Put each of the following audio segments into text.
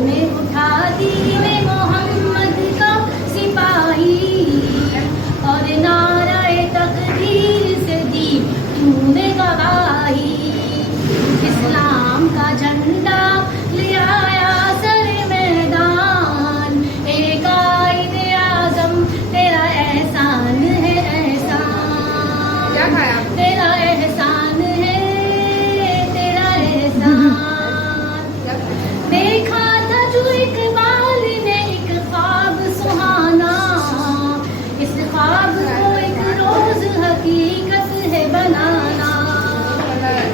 में उठा दी मैं मोहम्मद का सिपाही, और नारे तकदीर से दी तूने गवाही। इस्लाम का झंडा ले आया सर मैदान, ए कायदे आज़म तेरा एहसान है एहसान। क्या खाया? तेरा एहसान है तेरा एहसान। देखा था जो इकबाल ने एक ख्वाब सुहाना, इस ख्वाब को एक रोज हकीकत है बनाना।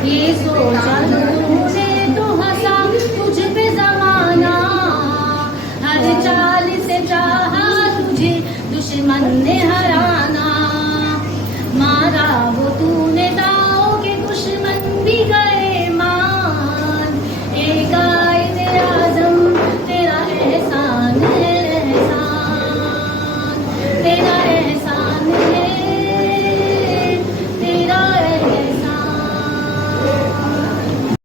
ये सोचा तूने तो हंसा तुझ पे जमाना, हर चाल से चाहा तुझे दुश्मन ने हराना। मारा वो तूने